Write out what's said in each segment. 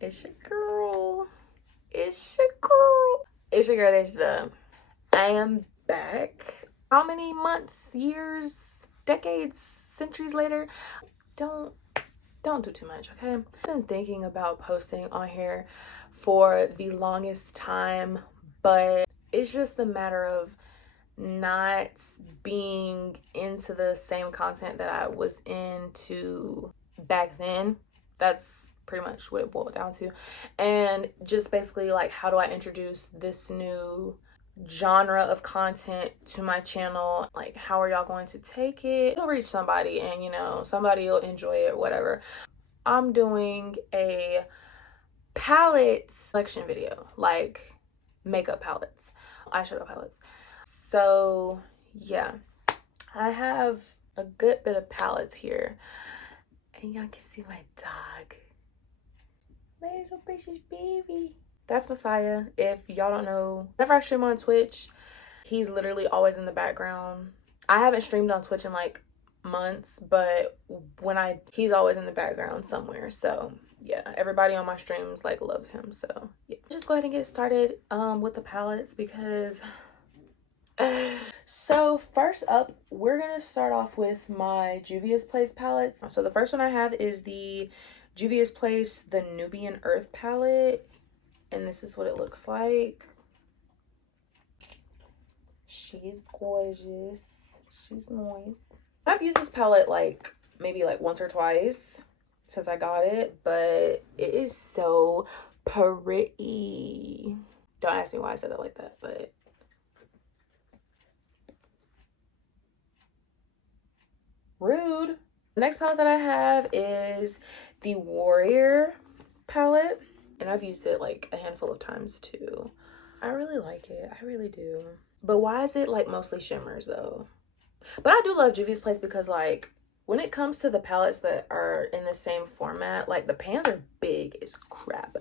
It's your girl. It's your girl. It's your girl, Eyeshadow. I am back. How many months, years, decades, centuries later? Don't do too much, okay? I've been thinking about posting on here for the longest time, but it's just a matter of not being into the same content that I was into back then. That's pretty much what it boiled down to. And just basically like, how do I introduce this new genre of content to my channel? Like, how are y'all going to take it? It'll reach somebody, and you know, somebody will enjoy it, whatever. I'm doing a palette selection video, like makeup palettes, eyeshadow palettes. So yeah, I have a good bit of palettes here, and y'all can see my dog, my little precious baby. That's Messiah. If y'all don't know, whenever I stream on Twitch, he's literally always in the background. I haven't streamed on Twitch in like months, but he's always in the background somewhere. So yeah, everybody on my streams like loves him. So yeah, just go ahead and get started with the palettes, because so first up, we're gonna start off with my Juvia's Place palettes. So the first one I have is the Juvia's Place the Nubian Earth palette, and this is what it looks like. She's gorgeous. She's nice. I've used this palette like maybe like once or twice since I got it, but it is so pretty. Don't ask me why I said it like that, but rude. The next palette that I have is the Warrior palette, and I've used it like a handful of times too. I really like it. I really do. But why is it like mostly shimmers though? But I do love Juvia's Place because like when it comes to the palettes that are in the same format, like the pans are big as crap.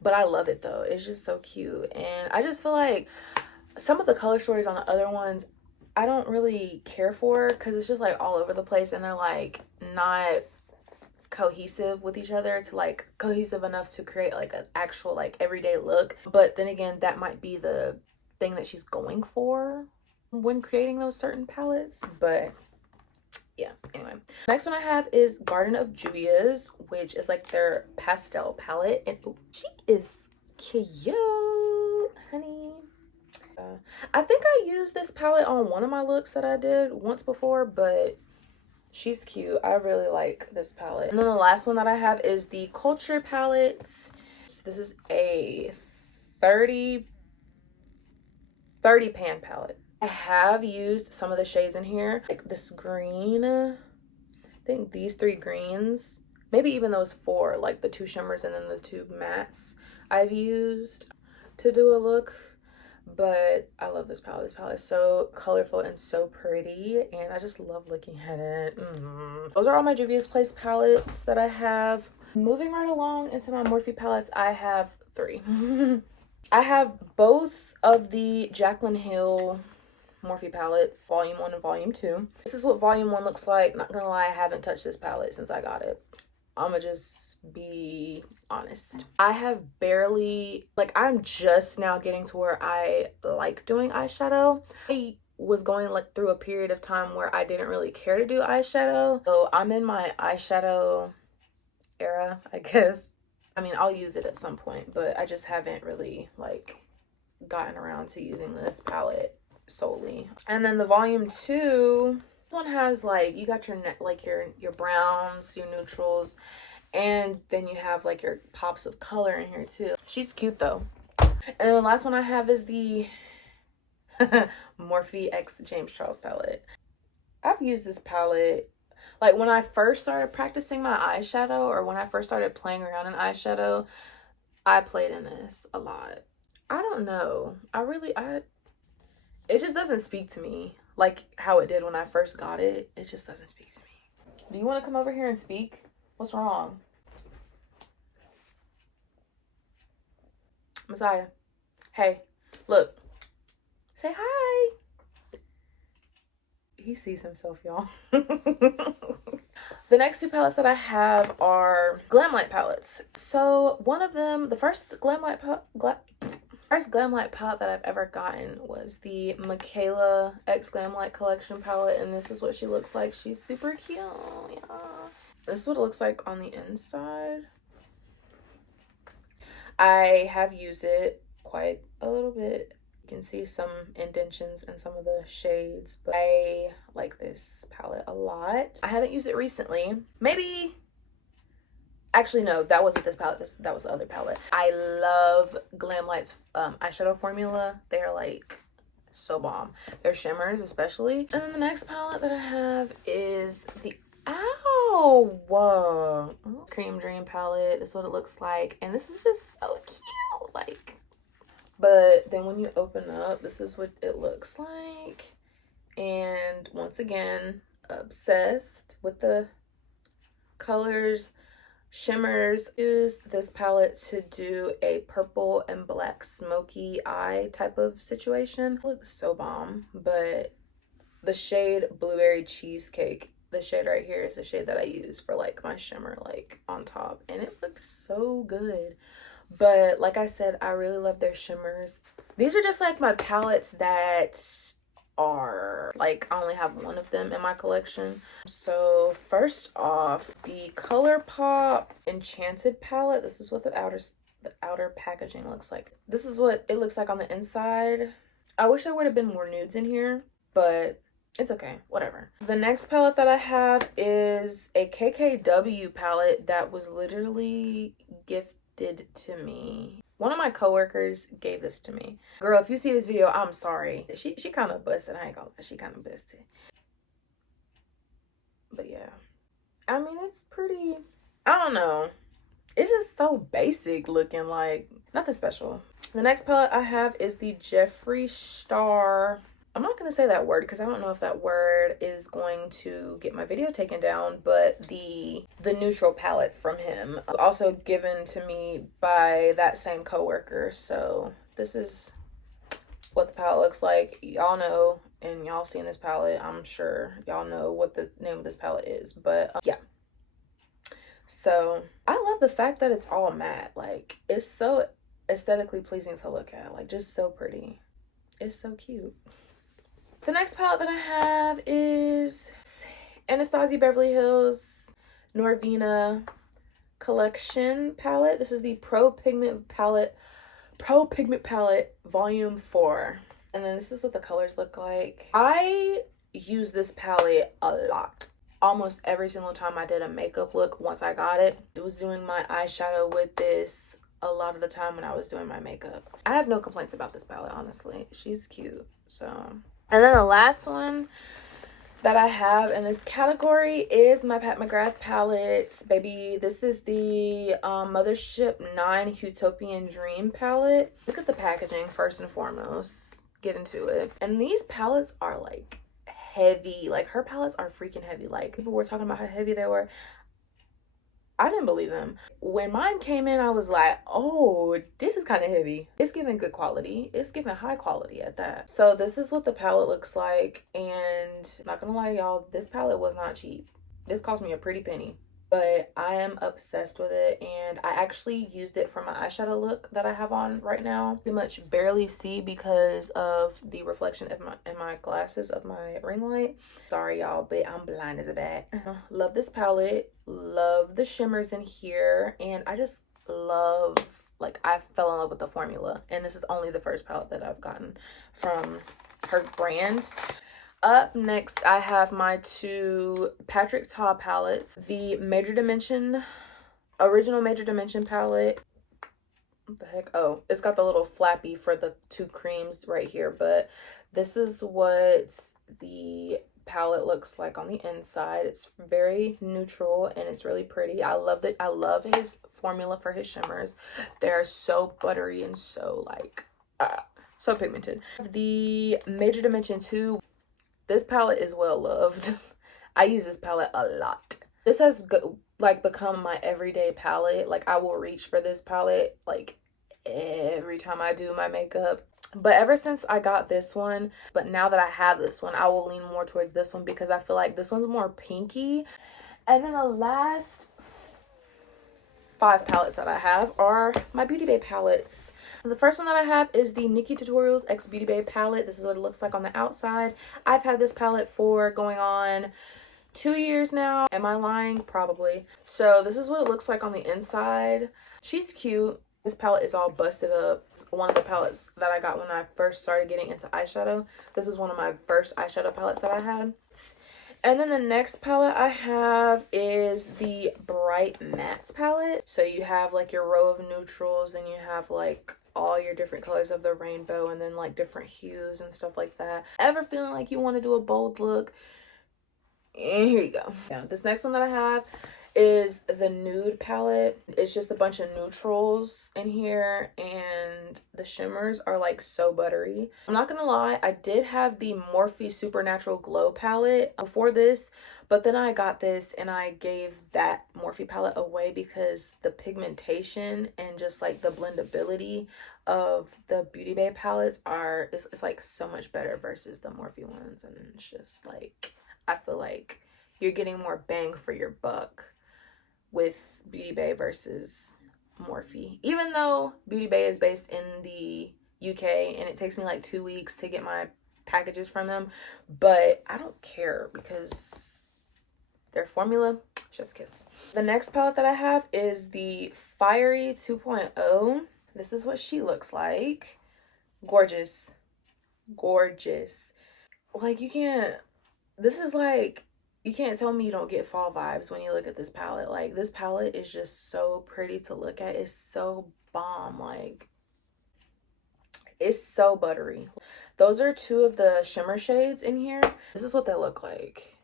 But I love it though. It's just so cute. And I just feel like some of the color stories on the other ones I don't really care for, because it's just like all over the place, and they're like not cohesive with each other to like cohesive enough to create like an actual like everyday look. But then again, that might be the thing that she's going for when creating those certain palettes. But yeah, anyway, next one I have is Garden of Juvia's, which is like their pastel palette, and ooh, she is cute, honey. I think I used this palette on one of my looks that I did once before, but she's cute. I really like this palette. And then the last one that I have is the Culture palettes. This is a 30 pan palette. I have used some of the shades in here, like this green, I think these 3 greens, maybe even those 4, like the 2 shimmers and then the 2 mattes I've used to do a look. But I love this palette. This palette is so colorful and so pretty, and I just love looking at it. Those are all my Juvia's Place palettes that I have. Moving right along into my Morphe palettes, I have 3. I have both of the Jaclyn Hill Morphe palettes, volume 1 and volume 2. This is what volume 1 looks like. Not gonna lie, I haven't touched this palette since I got it. I'ma just be honest. I have barely, like, I'm just now getting to where I like doing eyeshadow. I was going like through a period of time where I didn't really care to do eyeshadow. So I'm in my eyeshadow era, I guess. I mean, I'll use it at some point, but I just haven't really like gotten around to using this palette solely. And then the volume 2 one has like, you got your like your browns, your neutrals, and then you have like your pops of color in here too. She's cute though. And then the last one I have is the Morphe X James Charles palette. I've used this palette like when I first started practicing my eyeshadow, or when I first started playing around in eyeshadow. I played in this a lot. I don't know, it just doesn't speak to me like how it did when I first got it. It just doesn't speak to me. Do you want to come over here and speak? What's wrong? Messiah. Hey, look. Say hi. He sees himself, y'all. The next two palettes that I have are Glamlight palettes. So one of them, the first Glamlight palette that I've ever gotten was the Michaela X Glamlight collection palette, and this is what she looks like. She's super cute. Yeah. This is what it looks like on the inside. I have used it quite a little bit. You can see some indentions in some of the shades, but I like this palette a lot. I haven't used it recently. Maybe, actually no, that wasn't this palette. That was the other palette. I love Glamlight's eyeshadow formula. They're like so bomb. Their shimmers especially. And then the next palette that I have is the Cream Dream palette. This is what it looks like, and this is just so cute, like. But then when you open up, this is what it looks like. And once again, obsessed with the colors, shimmers. Used this palette to do a purple and black smoky eye type of situation. It looks so bomb. But the shade Blueberry Cheesecake, the shade right here is the shade that I use for like my shimmer, like on top, and it looks so good. But like I said, I really love their shimmers. These are just like my palettes that are like, I only have one of them in my collection. So first off, the ColourPop Enchanted palette. This is what the outer packaging looks like. This is what it looks like on the inside. I wish there would have been more nudes in here, but it's okay, whatever. The next palette that I have is a KKW palette that was literally gifted to me. One of my coworkers gave this to me. Girl, if you see this video, I'm sorry. She kind of busted. I ain't gonna lie, she kind of busted. But yeah, I mean, it's pretty, I don't know, it's just so basic looking, like nothing special. The next palette I have is the Jeffree Star. I'm not going to say that word because I don't know if that word is going to get my video taken down, but the neutral palette from him, also given to me by that same coworker. So this is what the palette looks like. Y'all know, and y'all seen this palette, I'm sure y'all know what the name of this palette is, but yeah. So I love the fact that it's all matte. Like, it's so aesthetically pleasing to look at, like just so pretty. It's so cute. The next palette that I have is Anastasia Beverly Hills Norvina Collection palette. This is the Pro Pigment Palette Volume 4. And then this is what the colors look like. I use this palette a lot. Almost every single time I did a makeup look, once I got it, I was doing my eyeshadow with this a lot of the time when I was doing my makeup. I have no complaints about this palette, honestly. She's cute, so. And then the last one that I have in this category is my Pat McGrath palettes. Baby, this is the Mothership 9 Utopian Dream palette. Look at the packaging first and foremost. Get into it. And these palettes are like heavy. Like, her palettes are freaking heavy. Like, people were talking about how heavy they were. I didn't believe them. When mine came in, I was like, oh, this is kind of heavy. It's giving good quality. It's giving high quality at that. So this is what the palette looks like. And not gonna lie, y'all, this palette was not cheap. This cost me a pretty penny. But I am obsessed with it, and I actually used it for my eyeshadow look that I have on right now. Pretty much barely see because of the reflection of my glasses of my ring light. Sorry y'all, but I'm blind as a bat. Love this palette, love the shimmers in here, and I just love, like, I fell in love with the formula. And this is only the first palette that I've gotten from her brand. Up next, I have my two Patrick Ta palettes. The original Major Dimension palette. What the heck? Oh, it's got the little flappy for the two creams right here. But this is what the palette looks like on the inside. It's very neutral and it's really pretty. I love it. I love his formula for his shimmers. They're so buttery and so like, so pigmented. The Major Dimension 2. This palette is well loved. I use this palette a lot. This has like become my everyday palette. Like, I will reach for this palette like every time I do my makeup. But ever since I got this one, but now that I have this one, I will lean more towards this one because I feel like this one's more pinky. And then the last 5 palettes that I have are my Beauty Bay palettes. The first one that I have is the Nikki Tutorials X Beauty Bay palette. This is what it looks like on the outside. I've had this palette for going on 2 years now. Am I lying? Probably. So this is what it looks like on the inside. She's cute. This palette is all busted up. It's one of the palettes that I got when I first started getting into eyeshadow. This is one of my first eyeshadow palettes that I had. And then the next palette I have is the Bright Mattes palette. So you have like your row of neutrals and you have like all your different colors of the rainbow and then like different hues and stuff like that. Ever feeling like you want to do a bold look? And here you go. Yeah, this next one that I have is the nude palette. It's just a bunch of neutrals in here and the shimmers are like so buttery. I'm not gonna lie, I did have the Morphe Supernatural Glow palette before this, but then I got this and I gave that Morphe palette away because the pigmentation and just like the blendability of the Beauty Bay palettes it's like so much better versus the Morphe ones. And it's just like, I feel like you're getting more bang for your buck with Beauty Bay versus Morphe. Even though Beauty Bay is based in the UK and it takes me like 2 weeks to get my packages from them, but I don't care because their formula, chef's kiss. The next palette that I have is the Fiery 2.0. This is what she looks like. Gorgeous. Gorgeous. Like this is like, you can't tell me you don't get fall vibes when you look at this palette. Like, this palette is just so pretty to look at. It's so bomb. Like, it's so buttery. Those are 2 of the shimmer shades in here. This is what they look like.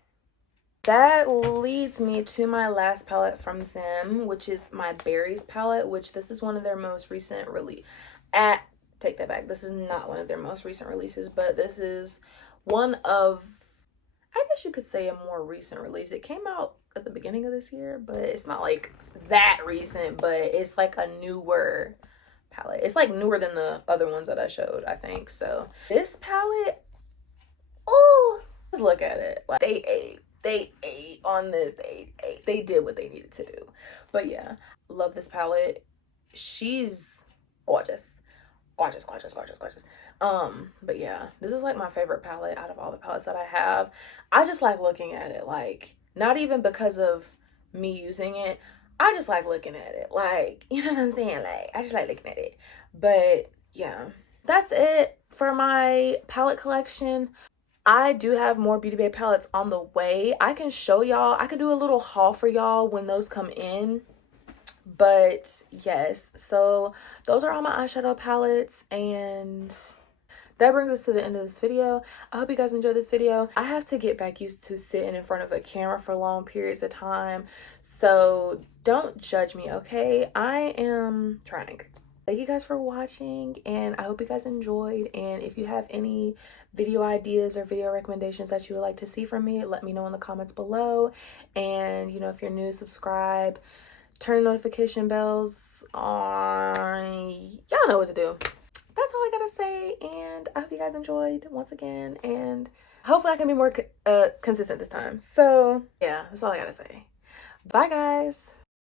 That leads me to my last palette from them, which is my Berries palette, which this is one of their most recent release. Take that back. This is not one of their most recent releases, but this is one of, I guess you could say, a more recent release. It came out at the beginning of this year, but it's not like that recent, but it's like a newer palette. It's like newer than the other ones that I showed, I think. So this palette, oh, let's look at it. Like, they ate on this. They did what they needed to do. But yeah, love this palette. She's gorgeous. Gorgeous, gorgeous, gorgeous, gorgeous. But yeah, this is like my favorite palette out of all the palettes that I have. I just like looking at it, like, not even because of me using it. I just like looking at it, like, you know what I'm saying? Like, I just like looking at it. But yeah, that's it for my palette collection. I do have more Beauty Bay palettes on the way. I can show y'all. I could do a little haul for y'all when those come in. But yes, so those are all my eyeshadow palettes, and that brings us to the end of this video. I hope you guys enjoyed this video. I have to get back used to sitting in front of a camera for long periods of time, so don't judge me, okay? I am trying. Thank you guys for watching, and I hope you guys enjoyed. And if you have any video ideas or video recommendations that you would like to see from me, let me know in the comments below. And you know, if you're new, subscribe, turn notification bells on. Y'all know what to do. That's all I gotta say, and I hope you guys enjoyed once again, and hopefully I can be more consistent this time. So yeah, that's all I gotta say. Bye guys.